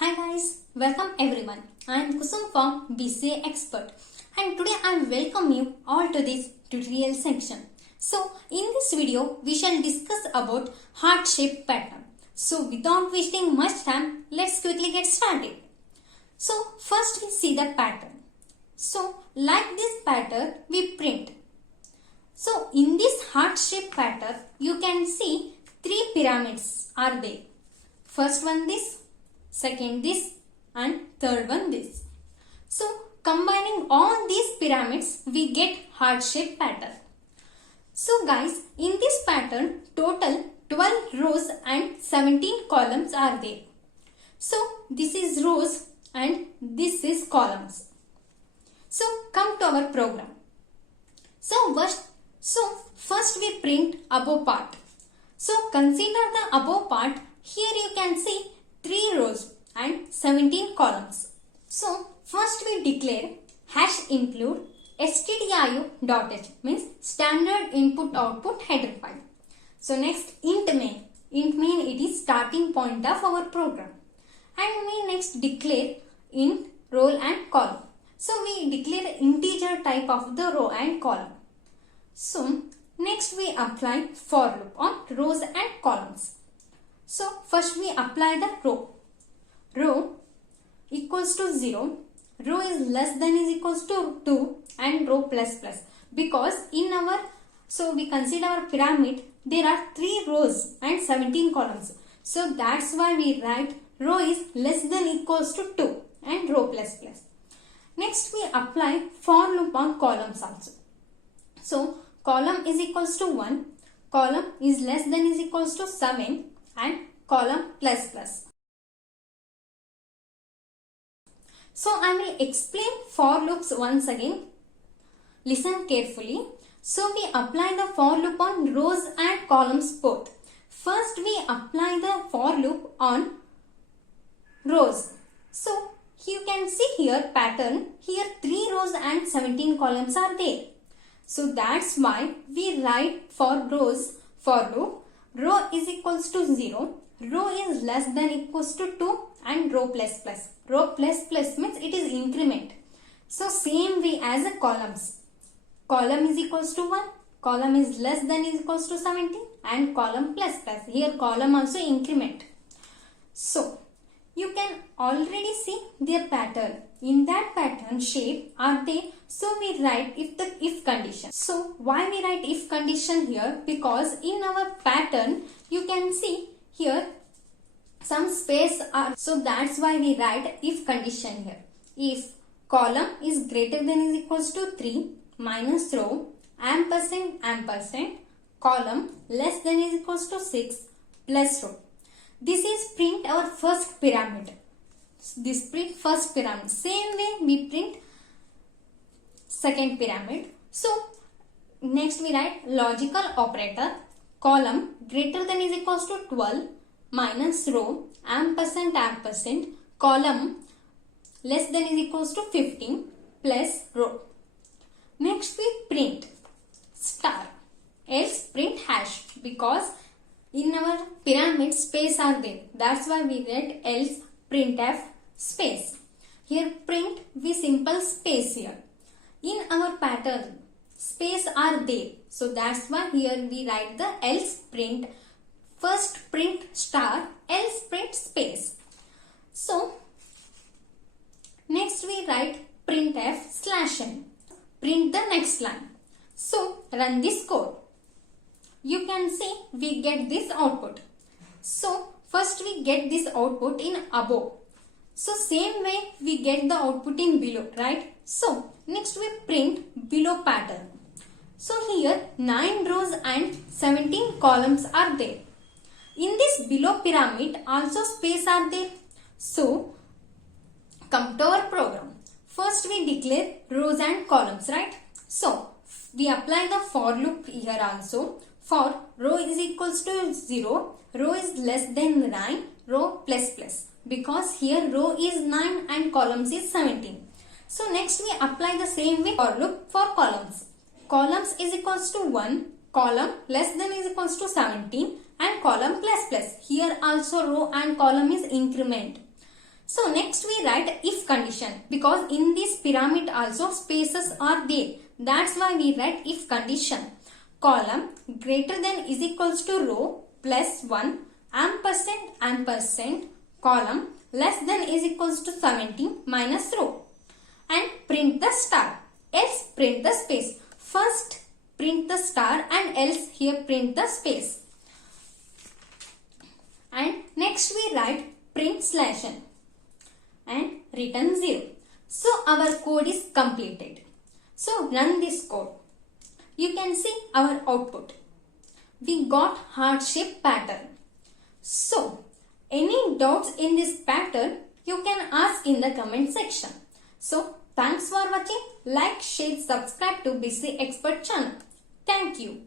Hi guys, welcome everyone. I am Kusum from BCA Expert and today I welcome you all to this tutorial section. So in this video we shall discuss about heart shape pattern. So without wasting much time, let's quickly get started. So first we see the pattern. So like this pattern we print. So in this heart shape pattern you can see three pyramids are there. First one this, second this and third one this. So combining all these pyramids we get heart shape pattern. So guys, in this pattern total 12 rows and 17 columns are there. So this is rows and this is columns. So come to our program. So first we print above part. So consider the above part. Here you can see 3 rows and 17 columns. So first we declare hash include stdio.h means standard input output header file. So next int main it is starting point of our program, and we next declare int row and column. So we declare integer type of the row and column. So next we apply for loop on rows and columns. So first we apply the row. Row equals to 0, row is less than is equals to 2 and row plus plus, because in our, so we consider our pyramid there are 3 rows and 17 columns. So that's why we write row is less than equals to 2 and row plus plus. Next we apply for loop on columns also. So column is equals to 1, column is less than is equals to 7 and column plus plus. So I will explain for loops once again. Listen carefully. So we apply the for loop on rows and columns both. First we apply the for loop on rows. So you can see here pattern. Here 3 rows and 17 columns are there. So that's why we write for rows for loop. Row is equals to 0. Row is less than equals to 2 and row plus plus. Row plus plus means it is increment. So same way as a columns. Column is equals to 1. Column is less than is equals to 17 and column plus plus. Here column also increment. So you can already see their pattern. In that pattern shape are they. So we write if condition. So why we write if condition here? Because in our pattern you can see here some space are, so that's why we write if condition here. If column is greater than is equals to 3 minus row ampersand column less than is equals to 6 plus row. This is print our first pyramid. This print first pyramid. Same way we print second pyramid. So next we write logical operator column greater than is equals to 12 minus row ampersand column less than is equals to 15 plus row. Next we print star else print hash, because in our pyramid space are there. That's why we get else printf space. Here print we simple space here. In our pattern space are there. So that's why here we write the else print. First print star else print space. So next we write printf /n. Print the next line. So run this code. You can see we get this output. So first we get this output in above. So same way we get the output in below, right? So next we print below pattern. So here 9 rows and 17 columns are there. In this below pyramid also space are there. So come to our program. First we declare rows and columns, right? So we apply the for loop here also. For row is equals to 0, row is less than 9, row plus plus, because here row is 9 and columns is 17. So next we apply the same way for loop for columns. Columns is equals to 1, column less than is equals to 17 and column plus plus. Here also row and column is increment. So next we write if condition, because in this pyramid also spaces are there. That's why we write if condition. Column greater than is equals to row plus 1 ampersand ampersand column less than is equals to 70 minus row, and print the star, else print the space. First print the star and else here print the space. And next we write print slash n and return 0. So our code is completed. So run this code. You can see our output. We got heart shape pattern. So any doubts in this pattern you can ask in the comment section. So thanks for watching. Like, share, subscribe to BC Expert channel. Thank you.